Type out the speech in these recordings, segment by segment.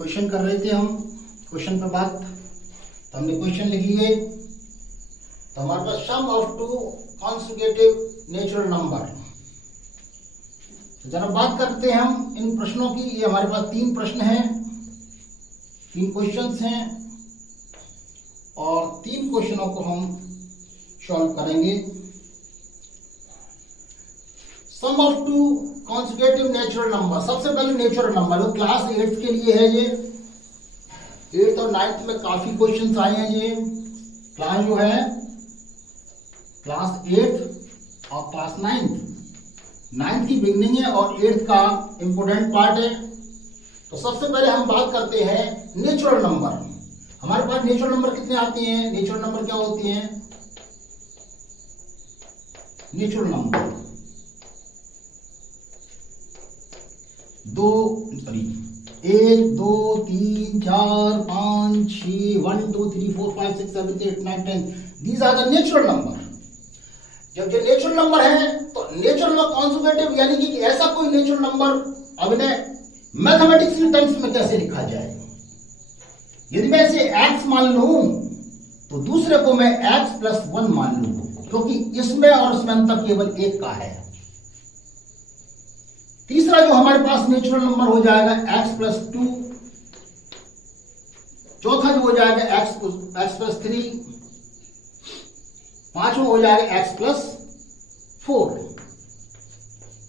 Question कर रहे थे हम, क्वेश्चन पर बात, तो हमने क्वेश्चन लिख लिए। तो हमारे पास sum of two conjugative natural number. तो जरा बात करते हैं हम इन प्रश्नों की। ये हमारे पास 3 प्रश्न हैं, 3 क्वेश्चंस हैं और 3 क्वेश्चनों को हम सॉल्व करेंगे। Sum of two conjugative natural number. सबसे पहले नेचुरल नंबर, वो क्लास 8 के लिए है। ये 8th और 9th में काफी क्वेश्चंस आए हैं। ये क्लास जो है क्लास 8 और क्लास 9th की बिगनिंग है और 8th का इंपोर्टेंट पार्ट है। तो सबसे पहले हम बात करते हैं नेचुरल नंबर। हमारे पास नेचुरल नंबर कितने आते हैं? नेचुरल नंबर क्या होती हैं? Natural number 1 2 3 4 5 6 1 2 3 4 5 6 7 8 9 10 these are the natural number. जब जो नेचुरल नंबर है तो नेचुरल नंबर कॉन्जुगेटिव यानी कि ऐसा कोई नेचुरल नंबर, अब इन्हें मैथमेटिक्स टर्म्स में कैसे लिखा जाए? यदि मैं इसे x मान लूं तो दूसरे को मैं x + 1 मान लूं, क्योंकि इसमें और उसमें अंतर केवल 1 का है। तीसरा जो हमारे पास नेचुरल नंबर हो जाएगा x + 2। चौथा जो हो जाएगा x + 3। पांचवा हो जाएगा x + 4।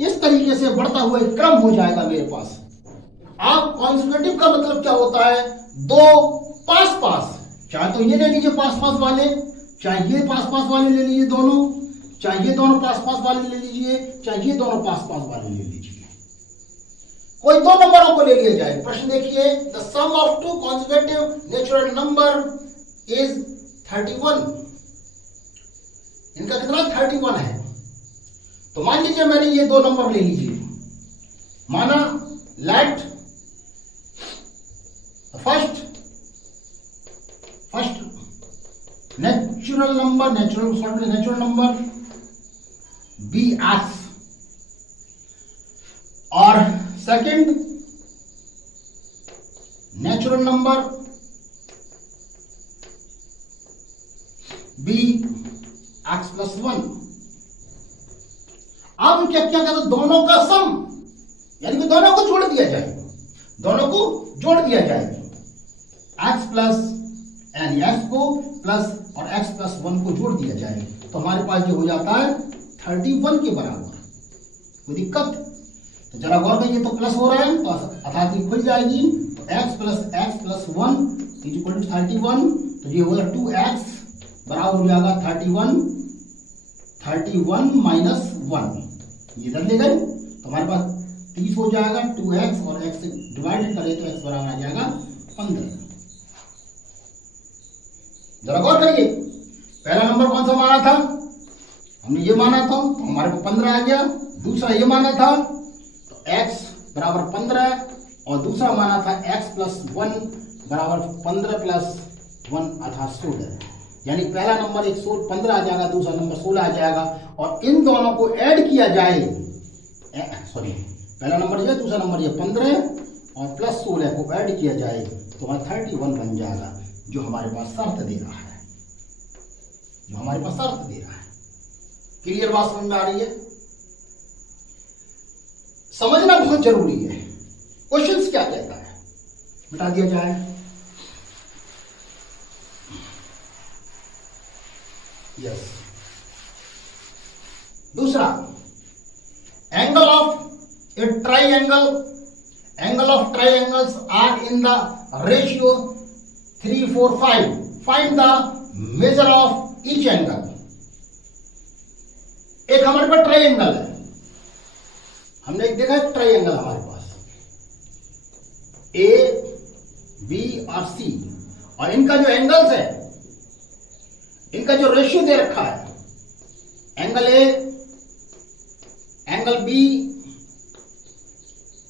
इस तरीके से बढ़ता हुआ एक क्रम हो जाएगा मेरे पास। आप कॉन्जुगेटिव का मतलब क्या होता है? 2 पास, चाहे तो ये ले लीजिए पास वाले, चाहे ये पास वाले ले लीजिए दोनों, चाहे ये दोनों पास वाले ले लीजिए, चाहे ये दोनों पास वाले ले लीजिए। कोई 2 नंबरों को ले लिया जाए। प्रश्न देखिए, the sum of two conjugative natural number is 31। इनका कितना 31 है। तो मान लीजिए मैंने ये 2 नंबर ले लीजिए। माना let first natural number be X और second natural number be x + 1। अब क्या कहते? दोनों का सम, यानी कि दोनों को जोड़ दिया जाए, x यानी x को प्लस और x + 1 को जोड़ दिया जाए तो हमारे पास जो हो जाता है 31 के बराबर। कोई दिक्कत? तो जरा गौर करिए, तो प्लस हो रहा है तो अर्थात ये खुल जाएगी। तो x + 1 = 31। तो ये हो जाएगा 2x बराबर हो जाएगा 31 - 1। ये इधर ले गए तो हमारे पास 30 हो जाएगा। 2x और x से डिवाइडेड करें तो x बराबर आ जाएगा 15। जरा गौर करिए, पहला नंबर कौन सा माना था? हमने ये माना था तो हमारे को 15 आ गया। दूसरा ये माना था तो x बराबर 15 और दूसरा माना था x + 1 बराबर 15 + 1 अर्थात 16। यानी पहला नंबर 15 आ जाएगा, दूसरा नंबर 16 आ जाएगा। और इन दोनों को ऐड किया जाए, पहला नंबर ये, दूसरा नंबर ये 15 और प्लस 16 को ऐड किया जाए तो हमारा 31 बन जाएगा, जो हमारे पास शर्त दे रहा है। क्लियर बात समझ में आ रही है? समझना बहुत जरूरी है। क्वेश्चंस क्या कहता है बता दिया जाए। यस। दूसरा, angle of a triangles are in the ratio 3 4 5। Find the measure of each angle. एक हमारे पास ट्राइंगल है, हमने एक देखा है ट्राइंगल हमारे पास ए बी और सी, और इनका जो एंगल्स है, इनका जो रेशियो दे रखा है, angle A, angle B,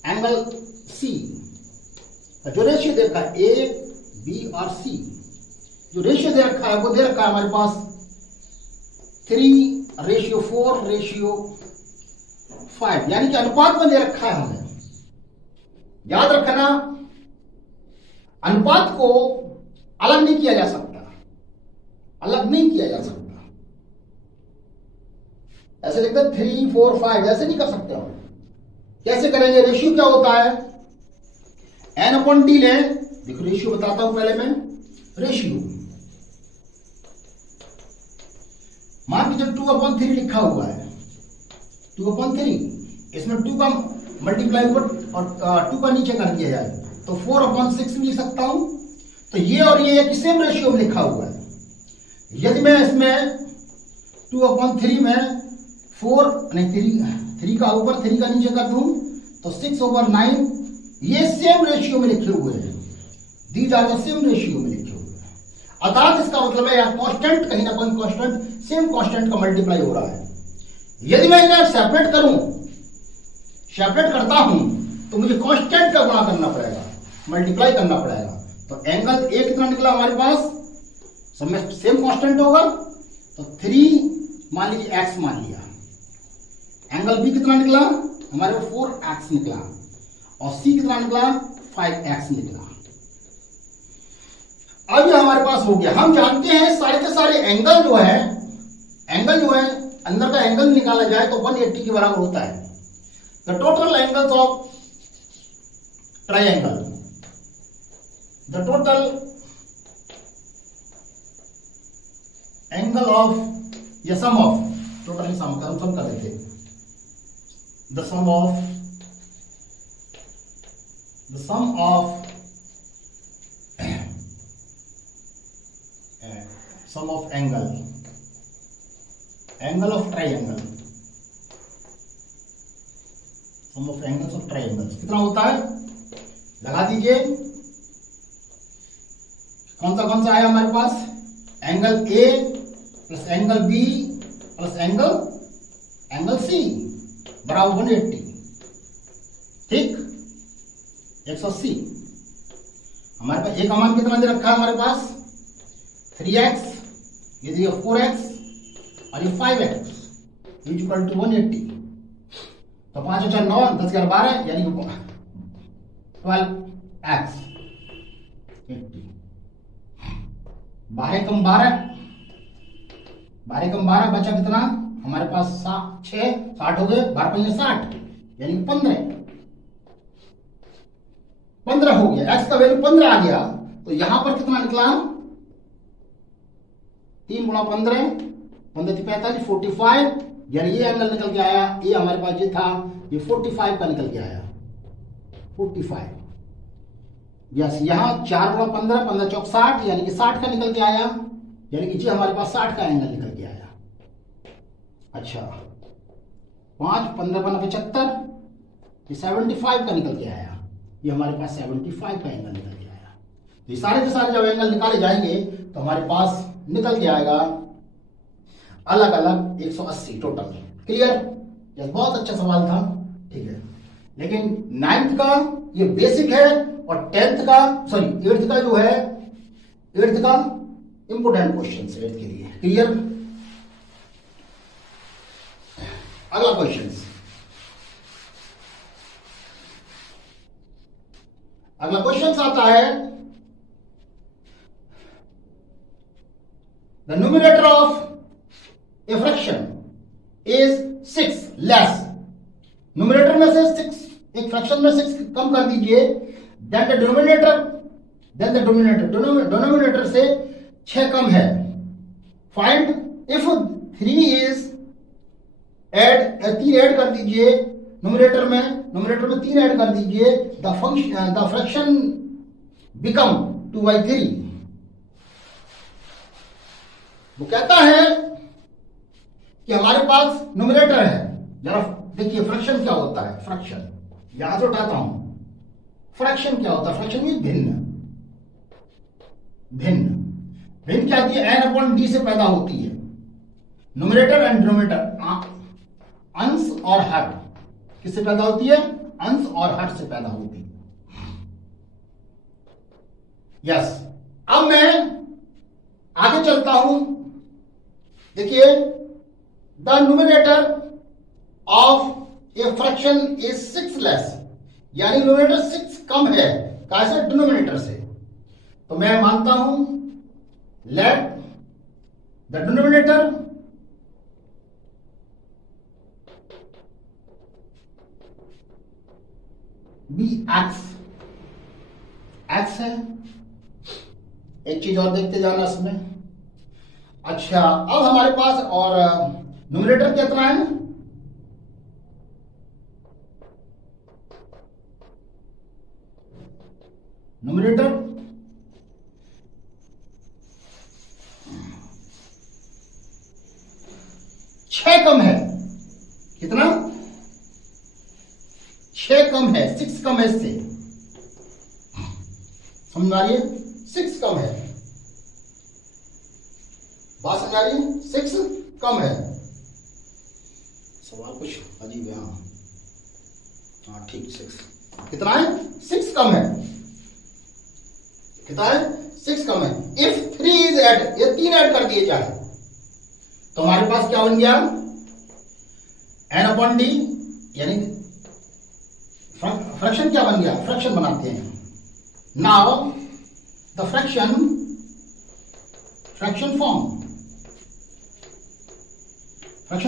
angle C, जो रेशियो दे रखा है ए बी और सी, जो रेशियो दे रखा है वो दे रखा है हमारे पास 3:4:5, यानी कि अनुपात में दे रखा है हमें। याद रखना अनुपात को अलग नहीं किया जा सकता, अलग नहीं किया जा सकता। ऐसे लिखते 3 4 5 ऐसे नहीं कर सकते हो। कैसे करेंगे? रेशियो क्या होता है? n/d लें। देखो रेशियो बताता हूं पहले मैं। रेशियो मान लीजिए 2/3 लिखा हुआ है, 2/3, इसमें 2 का मल्टीप्लाई ऊपर और 2 का नीचे कर दिया जाए तो 4/6 लिख सकता हूं। तो ये और ये एक सेम रेशियो में लिखा हुआ है। यदि मैं इसमें 2/3 में 4 नहीं 3 का ऊपर 3 का नीचे कर दूं तो 6/9, ये सेम रेशियो में लिखे हुए हैं। These are the same ratio में लिखे हुए हैं। अर्थात इसका मतलब है यार कांस्टेंट, कहीं ना कहीं कांस्टेंट, सेम कांस्टेंट का मल्टीप्लाई हो रहा है। यदि मैं इन्हें सेपरेट करूं, सेपरेट करता हूं तो मुझे कांस्टेंट का गुणा करना पड़ेगा, मल्टीप्लाई करना पड़ेगा। तो एंगल ए कितना निकला हमारे पास? सब में सेम कांस्टेंट होगा तो 3 मान लीजिए x मान लिया। एंगल बी कितना निकला हमारे को? 4x निकला। और सी कितना निकला? 5x निकला। अब ये हमारे पास हो गया। हम जानते हैं सारे के सारे एंगल जो है, अंदर का एंगल निकाला जाए तो 180 के बराबर होता है। The total angles of triangle, the total angle of या सम ऑफ, टोटली सम कर देते हैं। The sum of angle of triangle, sum of angles of triangles कितना होता है? लगा दीजिए। कौन सा आया हमारे पास? Angle A plus angle B plus angle C बराबर 180, ठीक, 180। हमारे पास एक मान कितना दे रखा है हमारे पास? 3x, ये 4x और ये 5x इक्वल टू 180। तो 5 और 4 9, 10 11 12 यानी 12x 80। 12 कम 12 बचा कितना हमारे पास? 6 60 हो गए, 12 5 60 यानी 15 हो गया। x का वैल्यू 15 आ गया। तो यहां पर कितना निकला? 3 गुणा 15, 15 से 45, 45, यानी ये एंगल निकल के आया। ये हमारे पास ये था, ये 45 का निकल के आया, 45। यस, यहां 4 गुणा 15, 15 चौक 60 यानी कि 60 का निकल के आया, यानी कि जी हमारे पास 60 का एंगल निकल के आया। अच्छा, 5 15 15 75, ये 75 का निकल के आया, ये हमारे पास 75 का एंगल निकल के आया। तो ये सारे के सारे जब एंगल निकाले जाएंगे तो हमारे पास निकल के आएगा अलग अलग 180 टोटल। क्लियर? यस, बहुत अच्छा सवाल था, ठीक है। लेकिन 9th का ये बेसिक है और 8th का जो है 8th का इंपोर्टेंट क्वेश्चन है 8th के लिए। क्लियर? अगला क्वेश्चन, अगला क्वेश्चन आता है, the numerator of a fraction is 6 less. Numerator में से 6, एक फ्रैक्शन में 6 कम कर दीजिए, देन द डिनोमिनेटर से 6 कम है। Find if 3 is add 3 add कर दीजिए न्यूमरेटर में 3 ऐड कर दीजिए, द फ्रैक्शन बिकम 2/3। वो कहता है कि हमारे पास न्यूमरेटर है। जरा देखिए फ्रैक्शन क्या होता है। फ्रैक्शन यहां से उठाता हूं। फ्रैक्शन क्या होता है? फ्रैक्शन में भिन्न क्या होती है? n/d से पैदा होती है। न्यूमरेटर एंड डिनोमिनेटर, अंश और हर किससे पैदा होती है? अंश और हर से पैदा होती है। यस, अब मैं आगे चलता हूं। देखिए, the numerator of a fraction is 6 less, यानी न्यूमरेटर 6 कम है कैसे? डिनोमिनेटर से। तो मैं मानता हूं let the denominator be x. X है। एक चीज और देखते जाना इसमें। अच्छा, अब हमारे पास और न्यूमरेटर कितना है? न्यूमरेटर 6 कम है। कितना? 6 कम है, 6 कम है इससे। समझ आ रही है? 6 कम है। बात समझ आ रही है? 6 कम है। सवाल कुछ अजीब है। हाँ ठीक, 6 कितना है? 6 कम है। कितना है? 6 कम है। इफ 3 इज एड, ये 3 ऐड कर दिए जाए तो हमारे पास क्या बन गया? n अपॉन डी, यानी फ्रैक्शन क्या बन गया? फ्रैक्शन बनाते हैं। नाउ द फ्रैक्शन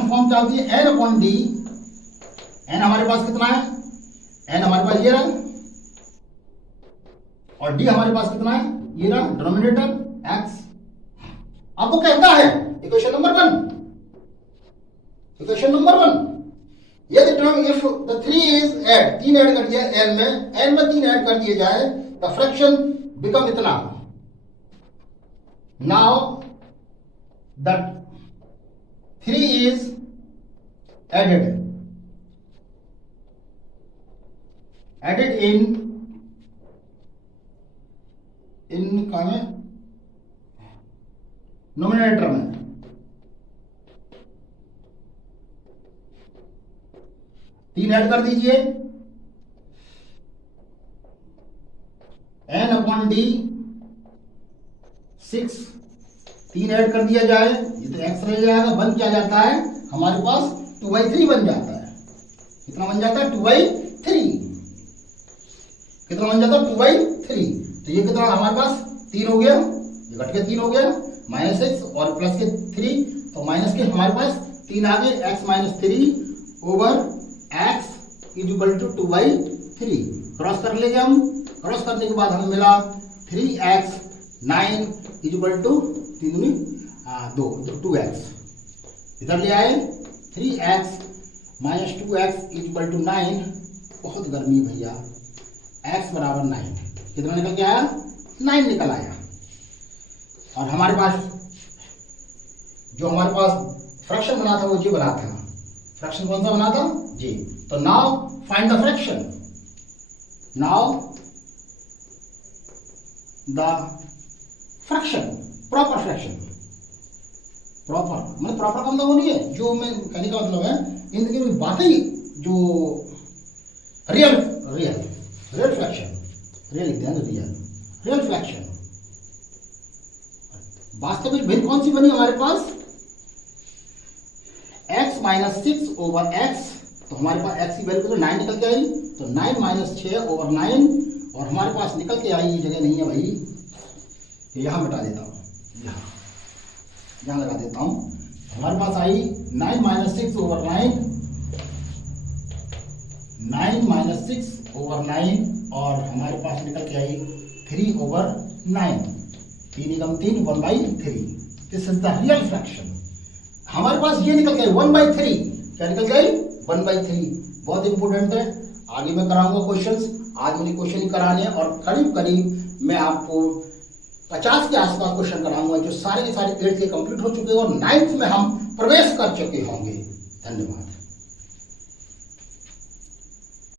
फॉर्म क्या होती है? n upon D. n हमारे पास कितना है? n हमारे पास ये रहा, और d हमारे पास कितना है? ये रहा, डिनोमिनेटर x। अब वो कहता है इक्वेशन नंबर 1, यदि if the 3 is add, 3 add कर दिया n में 3 ऐड कर दिए जाए, द फ्रैक्शन बिकम इतना। Now that 3 is added in का में नोमिनेटर में। तीन ऐड कर दीजिए, n अपॉन डी 6, 3 ऐड कर दिया जाए, ये तो x रह जाएगा, बन क्या जाता है हमारे पास? 2/3 बन जाता है। कितना बन जाता है? 2/3। कितना बन जाता है? 2/3। तो ये कितना हमारे पास? 3 हो गया, ये घट के 3 हो गया, -x और प्लस के 3, तो माइनस के हमारे पास 3 आ गए, x - 3 over x is equal to 2/3। Cross कर लेंगे हम। क्रॉस करने के बाद हमें मिला 3x 9 is equal to 2x। इधर ले आए, 3x - 2x is equal to 9। बहुत गर्मी भैया। x बराबर 9। कितना निकल के आया? 9 निकल आया। और हमारे पास जो हमारे पास फ्रैक्शन बना था वो जी बना था। फ्रैक्शन कौन सा बना था? जी। तो now find the fraction. Now the fraction, proper fraction. Proper मतलब प्रॉपर का मतलब वो नहीं है जो मैं कहने का मतलब है इनकी बातें जो रियल फ्रैक्शन, रियल फ्रैक्शन। वास्तविक भिन्न कौन सी बनी हमारे पास? x - 6 over x। तो हमारे पास x की वैल्यू तो 9 निकल के आई, तो 9 - 6 ओवर 9, और हमारे पास निकल के आई, ये जगह नहीं है भाई, यहां मिटा देता हूं, यहां लगा देता हूं। हमारे पास आई 9 - 6 ओवर 9, 9 - 6 ओवर 9, और हमारे पास निकल के आई 3 over 9। 3 Ekam 3, 1/3। This is the real fraction. हमारे पास ये निकल गई 1/3। क्या निकल गई? 1/3। बहुत इंपोर्टेंट है, आगे मैं कराऊंगा क्वेश्चंस। आज मुझे क्वेश्चन ही कराने हैं, और करीब करीब मैं आपको 50 के आसपास क्वेश्चन कराऊंगा, जो सारे के सारे 8th के कंप्लीट हो चुके हैं और 9th में हम प्रवेश कर चुके होंगे। धन्यवाद।